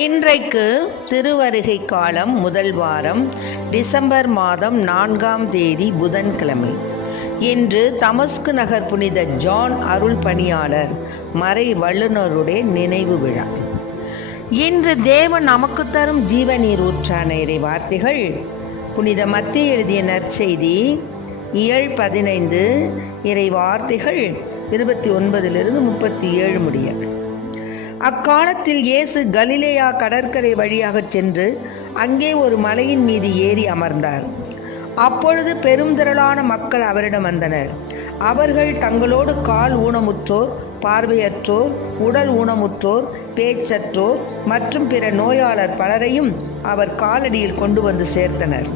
இன்றைக்கு திருவருகை காலம் முதல் வாரம் டிசம்பர் மாதம் 4ஆம் தேதி புதன்கிழமை. இன்று தமஸ்கு நகர் புனித ஜான் அருள் பணியாளர் மறை வல்லுநருடைய நினைவு விழா. இன்று தேவன் நமக்கு தரும் ஜீவநீர் ஊற்றான இறை வார்த்தைகள் புனித மத்தேயு எழுதிய நற்செய்தி 7:15 இறை வார்த்தைகள் 29 37 முடிய. அக்காலத்தில் இயேசு கலிலேயா கடற்கரை வழியாக சென்று அங்கே ஒரு மலையின் மீது ஏறி அமர்ந்தார். அப்பொழுது பெரும் திரளான மக்கள் அவரிடம் வந்தனர். அவர்கள் தங்களோடு கால் ஊனமுற்றோர், பார்வையற்றோர், உடல் ஊனமுற்றோர், பேச்சற்றோர் மற்றும் பிற நோயாளர் பலரையும் அவர் காலடியில் கொண்டு வந்து சேர்த்தனர்.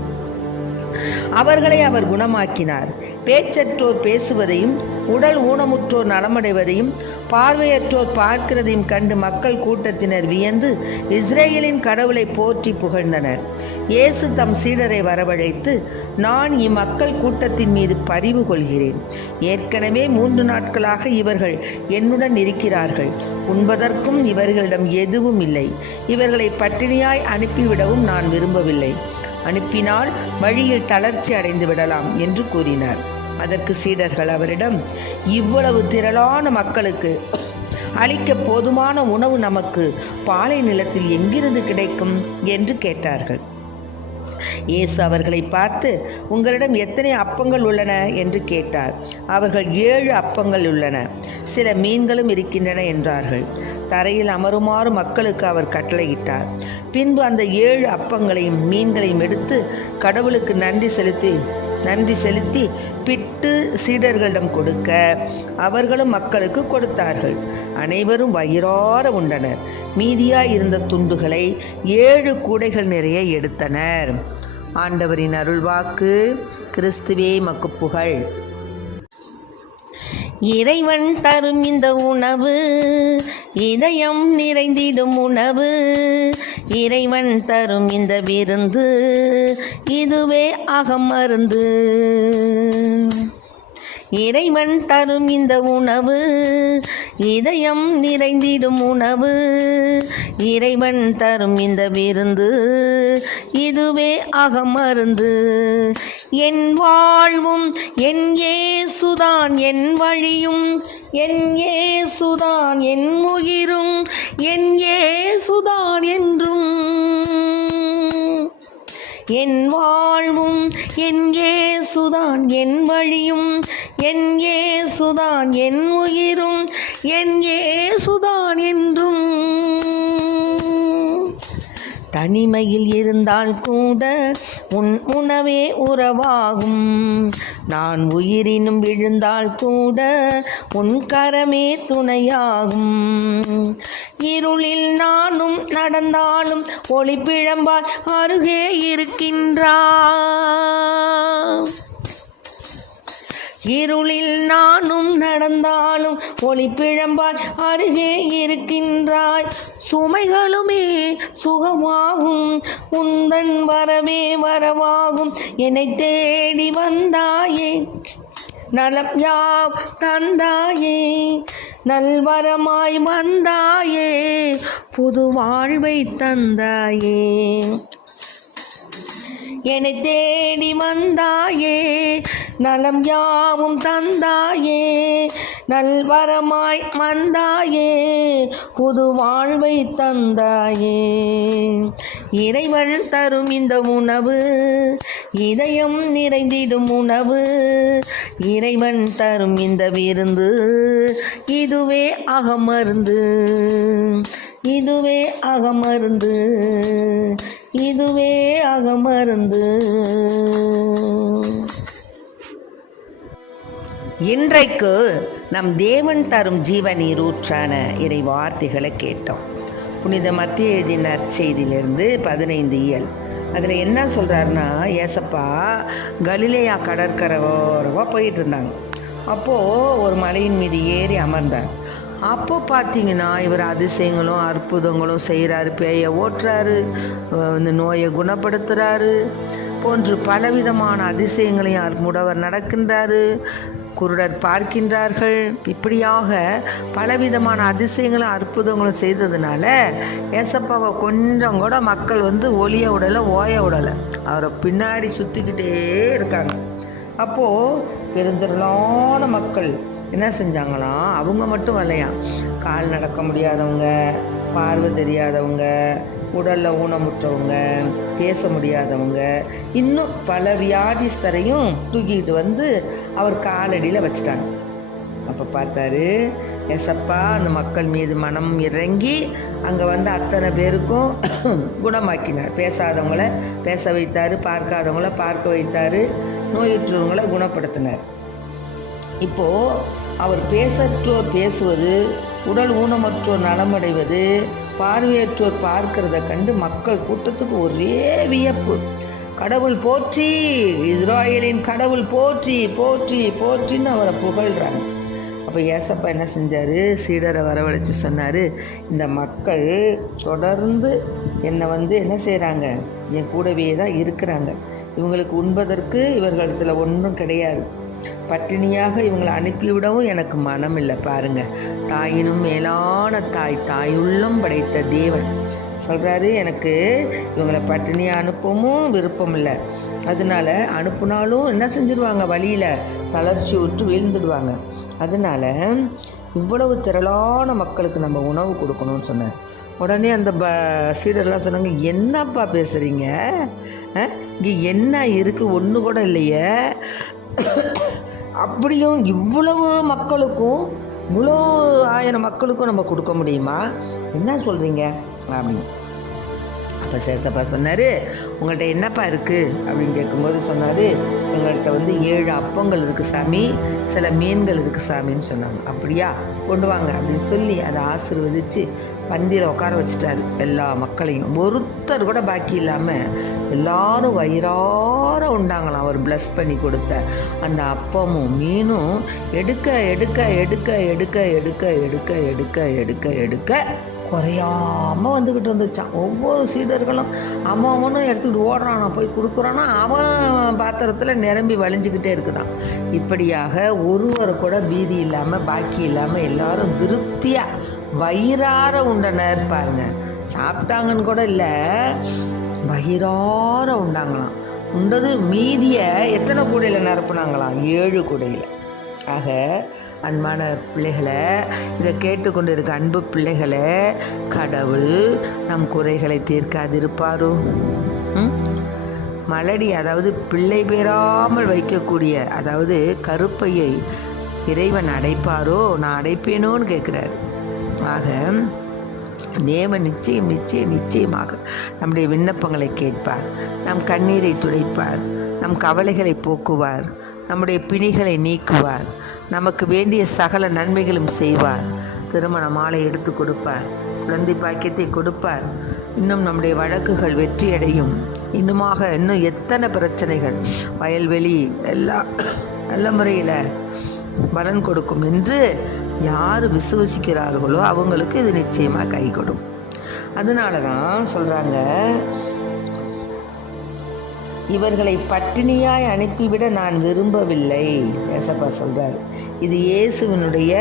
அவர்களை அவர் குணமாக்கினார். பேச்சற்றோர் பேசுவதையும், உடல் ஊனமுற்றோர் நலமடைவதையும், பார்வையற்றோர் பார்க்கிறதையும் கண்டு மக்கள் கூட்டத்தினர் வியந்து இஸ்ரேலின் கடவுளை போற்றி புகழ்ந்தனர். இயேசு தம் சீடரை வரவழைத்து, நான் இம்மக்கள் கூட்டத்தின் மீது பரிவு கொள்கிறேன். ஏற்கனவே 3 நாட்களாக இவர்கள் என்னுடன் இருக்கிறார்கள். உண்பதற்கும் இவர்களிடம் எதுவும் இல்லை. இவர்களை பட்டினியாய் அனுப்பிவிடவும் நான் விரும்பவில்லை. அனுப்பினால் வழியில் தளர்ச்சி அடைந்து விடலாம் என்று கூறினார். அதற்கு சீடர்கள் அவரிடம், இவ்வளவு திரளான மக்களுக்கு அளிக்க போதுமான உணவு நமக்கு பாலை நிலத்தில் எங்கிருந்து கிடைக்கும் என்று கேட்டார்கள். இயேசு அவர்களை பார்த்து, உங்களிடம் எத்தனை அப்பங்கள் உள்ளன என்று கேட்டார். அவர்கள் 7 அப்பங்கள் உள்ளன, சில மீன்களும் இருக்கின்றன என்றார்கள். தரையில் அமருமாறு மக்களுக்கு அவர் கட்டளையிட்டார். பின்பு அந்த 7 அப்பங்களையும் மீன்களையும் எடுத்து கடவுளுக்கு நன்றி செலுத்தி பிட்டு சீடர்களிடம் கொடுக்க அவர்களும் மக்களுக்கு கொடுத்தார்கள். அனைவரும் வயிறார உண்டனர். மீதியாய் இருந்த துண்டுகளை 7 கூடைகள் நிறைய எடுத்தனர். ஆண்டவரின் அருள்வாக்கு. கிறிஸ்துவே மக்கு புகழ். இறைவன் தரும் இந்த உணவு இதயம் நிறைந்திடும் உணவு. இறைவன் தரும் இந்த விருந்து இதுவே அகமருந்து. இறைவன் தரும் இந்த உணவு இதயம் நிறைந்திடும் உணவு. இறைவன் தரும் இந்த விருந்து இதுவே அகமருந்து. என் வாழ்வும் என் இயேசுதான் என் வழியும், என் இயேசுதான் என் உயிரும், என் இயேசுதான் என்றும். என் வாழ்வும் என் இயேசுதான் என் வழியும், என் இயேசுதான் என் உயிரும், என் இயேசுதான் என்றும். தனிமையில் இருந்தால் கூட உன் உணவே உறவாகும். நான் உயிரினும் விழுந்தால் கூட உன் கரமே துணையாகும். இருளில் நானும் நடந்தாலும் ஒளி பிழம்பாய் அருகே இருக்கின்றாய். இருளில் நானும் நடந்தாலும் ஒளி பிழம்பாய் அருகே இருக்கின்றாய். சுமைகளுமே சுகமாகும், உந்தன் வரவே வரவாகும். என்னை தேடி வந்தாயே, நலம் யாவ் தந்தாயே, நல்வரமாய் வந்தாயே, புது வாழ்வை தந்தாயே. என்னை தேடி வந்தாயே, நலம் யாவும் தந்தாயே, நல்வரமாய் வந்தாயே, புது வாழ்வை தந்தாயே. இறைவன் தரும் இந்த உணவு இதயம் நிறைந்திடும் உணவு. இறைவன் தரும் இந்த விருந்து இதுவே அகமருந்து. இதுவே அகமருந்து. இதுவே அகமருந்து. இன்றைக்கு நம் தேவன் தரும் ஜீவநீர் ஊற்றான இறை வார்த்தைகளை கேட்டோம். புனித மத்தேயு எழுதிய நற்செய்தியிலிருந்து 15 இயல். அதில் என்ன சொல்கிறாருன்னா, ஏசப்பா கலிலேயா கடற்கரை ஓரமாக போயிட்டு இருந்தாங்க. அப்போது ஒரு மலையின் மீது ஏறி அமர்ந்தார். அப்போ பார்த்தீங்கன்னா இவர் அதிசயங்களும் அற்புதங்களும் செய்கிறாரு. பேயை ஓட்டுறாரு, இந்த நோயை குணப்படுத்துகிறாரு போன்று பலவிதமான அதிசயங்களையும் முடவர் நடக்கின்றாரு. குருடர் பார்க்கின்றார்கள். இப்படியாக பலவிதமான அதிசயங்களும் அற்புதங்களும் செய்ததுனால ஏசப்பாவை கொஞ்சம் கூட மக்கள் ஒளிய விடலை, ஓய விடலை. அவரை பின்னாடி சுற்றிக்கிட்டே இருக்காங்க. அப்போது பெருந்திரளான மக்கள் என்ன செஞ்சாங்களாம், அவங்க மட்டும் வரலையாம், கால் நடக்க முடியாதவங்க, பார்வை தெரியாதவங்க, உடலில் ஊனமுற்றவங்க, பேச முடியாதவங்க, இன்னும் பல வியாதிஸ்தரையும் தூக்கிக்கிட்டு அவர் காலடியில் வச்சிட்டாங்க. அப்போ பார்த்தாரு ஏசப்பா அந்த மக்கள் மீது மனம் இறங்கி அங்கே அத்தனை பேருக்கும் குணமாக்கினார். பேசாதவங்களை பேச வைத்தார், பார்க்காதவங்கள பார்க்க வைத்தார், நோயுற்றவங்களை குணப்படுத்தினார். இப்போது அவர் பேசற்றோர் பேசுவது, உடல் ஊனமற்றோர் நலமடைவது, பார்வையற்றோர் பார்க்கிறத கண்டு மக்கள் கூட்டத்துக்கு ஒரே வியப்பு. கடவுள் போற்றி, இஸ்ராயேலின் கடவுள் போற்றி போற்றி போற்றின்னு அவரை புகழ்கிறாங்க. அப்போ ஏசப்பா என்ன செஞ்சார், சீடரை வரவழைச்சு சொன்னார், இந்த மக்கள் தொடர்ந்து என்னை என்ன செய்கிறாங்க, என் கூடவே தான் இருக்கிறாங்க. இவங்களுக்கு உண்பதற்கு இவர்களிடத்தில் ஒன்றும் கிடையாது. பட்டினியாக இவங்களை அனுப்பிவிடவும் எனக்கு மனம் இல்லை. பாருங்கள், தாயினும் மேலான தாயுள்ளம் படைத்த தேவன் சொல்கிறாரு, எனக்கு இவங்களை பட்டினியாக அனுப்பவும் விருப்பம் இல்லை. அதனால அனுப்புனாலும் என்ன செஞ்சிடுவாங்க, வழியில் தளர்ச்சி விட்டு வீழ்ந்துடுவாங்க. அதனால் இவ்வளவு திரளான மக்களுக்கு நம்ம உணவு கொடுக்கணும்னு சொன்னார். உடனே அந்த சீடர்லாம் சொன்னாங்க, என்னப்பா பேசுகிறீங்க, இங்கே என்ன இருக்குது, ஒன்று கூட இல்லையே, அப்படியும் இவ்வளவு மக்களுக்கும், இவ்வளோ 1000 மக்களுக்கும் நம்ம கொடுக்க முடியுமா, என்ன சொல்கிறீங்க அப்படின்னு. அப்போ சேசப்பா சொன்னார், உங்கள்கிட்ட என்னப்பா இருக்குது அப்படின்னு கேட்கும்போது சொன்னார், எங்கள்கிட்ட 7 அப்பங்கள் இருக்குது சாமி, சில மீன்கள் இருக்குது சாமின்னு சொன்னாங்க. அப்படியா, கொண்டு வாங்க அப்படின்னு சொல்லி அதை ஆசீர்வதித்து பந்தியில் உட்கார வச்சுட்டாரு. எல்லா மக்களையும் ஒருத்தர் கூட பாக்கி இல்லாமல் எல்லாரும் வயிறார உண்டாங்களாம். அவர் ப்ளஸ் பண்ணி கொடுத்த அந்த அப்பமும் மீனும் எடுக்க எடுக்க எடுக்க எடுக்க எடுக்க எடுக்க எடுக்க எடுக்க எடுக்க குறையாமல் வந்துக்கிட்டு வந்துச்சான். ஒவ்வொரு சீடர்களும் அவனும் எடுத்துக்கிட்டு ஓடுறானா, போய் கொடுக்குறானா, அவன் பாத்திரத்தில் நிரம்பி வழிஞ்சிக்கிட்டே இருக்குதான். இப்படியாக ஒருவர் கூட பீதி இல்லாமல் பாக்கி இல்லாமல் எல்லாரும் திருப்தியாக வயிறார உண்டனர். பாருங்கள், சாப்பிட்டாங்கன்னு கூட இல்லை, வயிறார உண்டாங்களாம். உண்டது மீதியை எத்தனை கூடையில் நிரப்புனாங்களாம், 7 கூடையில். ஆக அன்பான பிள்ளைகளை, இதை கேட்டுக்கொண்டு இருக்க அன்பு பிள்ளைகளை, கடவுள் நம் குறைகளை தீர்க்காதிருப்பாரோ? மலடி, அதாவது பிள்ளை பெறாமல் வைக்கக்கூடிய, அதாவது கருப்பையை இறைவன் அடைப்பாரோ, நான் அடைப்பேனோன்னு கேட்குறாரு. ஆக தேவன் நிச்சயம் நிச்சயம் நிச்சயமாக நம்முடைய விண்ணப்பங்களை கேட்பார், நம் கண்ணீரை துடைப்பார், நம் கவலைகளை போக்குவார், நம்முடைய பிணிகளை நீக்குவார், நமக்கு வேண்டிய சகல நன்மைகளும் செய்வார். திருமண மாலை எடுத்து கொடுப்பார், குழந்தை பாக்கியத்தை கொடுப்பார், இன்னும் நம்முடைய வழக்குகள் வெற்றியடையும், இன்னும் எத்தனை பிரச்சனைகள், வயல்வெளி எல்லாம் நல்ல முறையில் பலன் கொடுக்கும் என்று யார் விசுவசிக்கிறார்களோ அவங்களுக்கு இது நிச்சயமாக கை கொடும். அதனால தான் சொல்கிறாங்க, இவர்களை பட்டினியாய் அனுப்பிவிட நான் விரும்பவில்லை. ஏசப்பா சொல்கிறார். இது இயேசுவினுடைய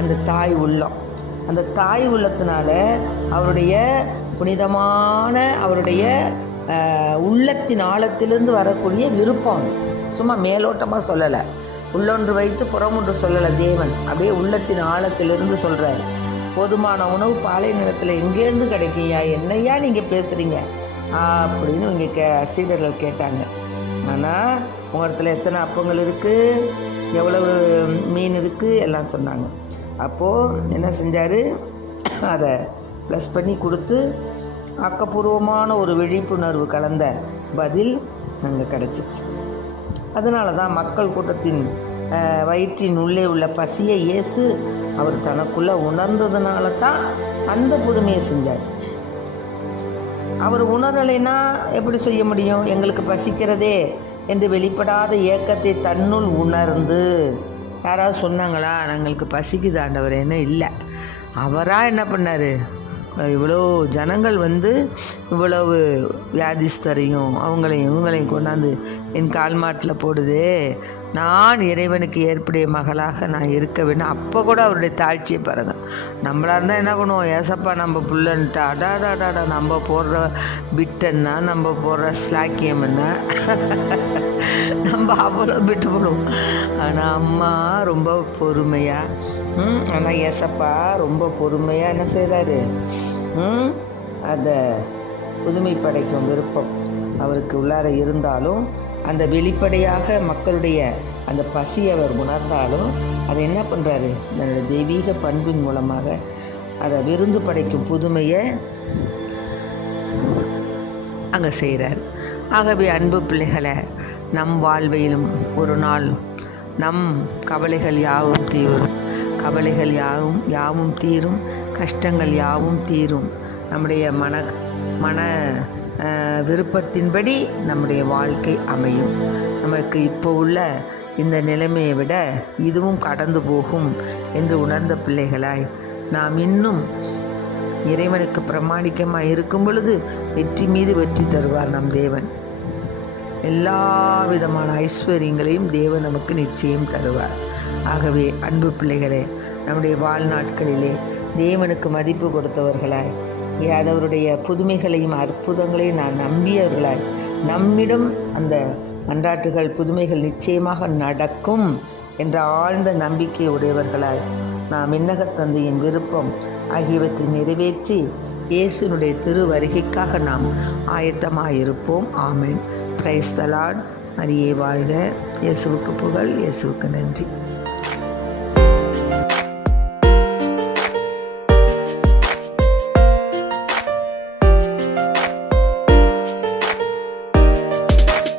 அந்த தாய் உள்ளம். அந்த தாய் உள்ளத்தினால அவருடைய புனிதமான அவருடைய உள்ளத்தின் ஆழத்திலிருந்து வரக்கூடிய விருப்பம். சும்மா மேலோட்டமாக சொல்லலை, உள்ளொன்று வைத்து புறமொன்று சொல்லலை. தேவன் அப்படியே உள்ளத்தின் ஆழத்திலிருந்து சொல்கிறார். போதுமான உணவு பாலை நிலத்தில் எங்கேருந்து கிடைக்கியா, என்னையா நீங்கள் பேசுகிறீங்க அப்படின்னு இங்கே சீடர்கள் கேட்டாங்க. ஆனால் உங்களிடத்துல எத்தனை அப்பங்கள் இருக்குது, எவ்வளவு மீன் இருக்குது எல்லாம் சொன்னாங்க. அப்போது என்ன செஞ்சார், அதை ப்ளஸ் பண்ணி கொடுத்து ஆக்கப்பூர்வமான ஒரு விழிப்புணர்வு கலந்த பதில் அங்கே கிடச்சிச்சு. அதனால தான் மக்கள் கூட்டத்தின் வயிற்றின் உள்ளே உள்ள பசியை இயேசு அவர் தனக்குள்ளே உணர்ந்ததுனால தான் அந்த புதுமையை செஞ்சார். அவர் உணரலைன்னா எப்படி செய்ய முடியும்? எங்களுக்கு பசிக்கிறதே என்று வெளிப்படாத ஏக்கத்தை தன்னுள் உணர்ந்து, யாராவது சொன்னாங்களா எங்களுக்கு பசிக்குது ஆண்டவரேன்னு? இல்லை, அவராக என்ன பண்ணார், இவ்வளோ ஜனங்கள் இவ்வளவு வியாதிஸ்தரையும் அவங்களையும் இவங்களையும் கொண்டாந்து என் கால் மாட்டில் போடுது. நான் இறைவனுக்கு ஏற்புடைய மகளாக நான் இருக்க வேண்டும். அப்போ கூட அவருடைய தாழ்ச்சியை பாருங்கள். நம்மளாக இருந்தால் என்ன பண்ணுவோம், ஏசப்பா நம்ம புள்ளன்ட்டா அடாடாடாடா, நம்ம போடுற பிட்டன்னா, நம்ம போடுற ஸ்லாக்கியம் என்ன, நம்ம அவ்வளோ விட்டு போடுவோம். ஆனால் அம்மா ரொம்ப பொறுமையாக, ஆனால் ஏசப்பா ரொம்ப பொறுமையாக என்ன செய்கிறாரு, அதை புதுமை படைக்கும் விருப்பம் அவருக்கு உள்ளார இருந்தாலும், அந்த வெளிப்படையாக மக்களுடைய அந்த பசி அவர் உணர்ந்தாலும் அதை என்ன பண்ணுறாரு, தன்னுடைய தெய்வீக பண்பின் மூலமாக அதை விருந்து படைக்கும் புதுமையை அங்கே செய்கிறார். ஆகவே அன்பு பிள்ளைகளை, நம் வாழ்வையிலும் ஒரு நாள் நம் கவலைகள் யாவும் தீரும், கவலைகள் யாவும் தீரும், கஷ்டங்கள் யாவும் தீரும். நம்முடைய மன விருப்பத்தின்படி நம்முடைய வாழ்க்கை அமையும். நமக்கு இப்போ உள்ள இந்த நிலைமையை விட இதுவும் கடந்து போகும் என்று உணர்ந்த பிள்ளைகளாய் நாம் இன்னும் இறைவனுக்கு பிரமாணிக்கமாக இருக்கும் பொழுது வெற்றி மீது வெற்றி தருவார் நம் தேவன். எல்லா விதமான ஐஸ்வர்யங்களையும் தேவன் நமக்கு நிச்சயம் தருவார். ஆகவே அன்பு பிள்ளைகளே, நம்முடைய வாழ்நாட்களிலே தேவனுக்கு மதிப்பு கொடுத்தவர்களாய், அவருடைய புதுமைகளையும் அற்புதங்களையும் நான் நம்பியவர்களாய், நம்மிடம் அந்த மன்றாட்டுகள் புதுமைகள் நிச்சயமாக நடக்கும் என்ற ஆழ்ந்த நம்பிக்கை உடையவர்களாய் நாம் விண்ணகத் தந்தையின் விருப்பம் ஆகியவற்றை நிறைவேற்றி இயேசுனுடைய திரு வருகைக்காக நாம் ஆயத்தமாயிருப்போம். ஆமென். Praise the Lord. மரியே வாழ்க. இயேசுவுக்கு புகழ். இயேசுவுக்கு நன்றி.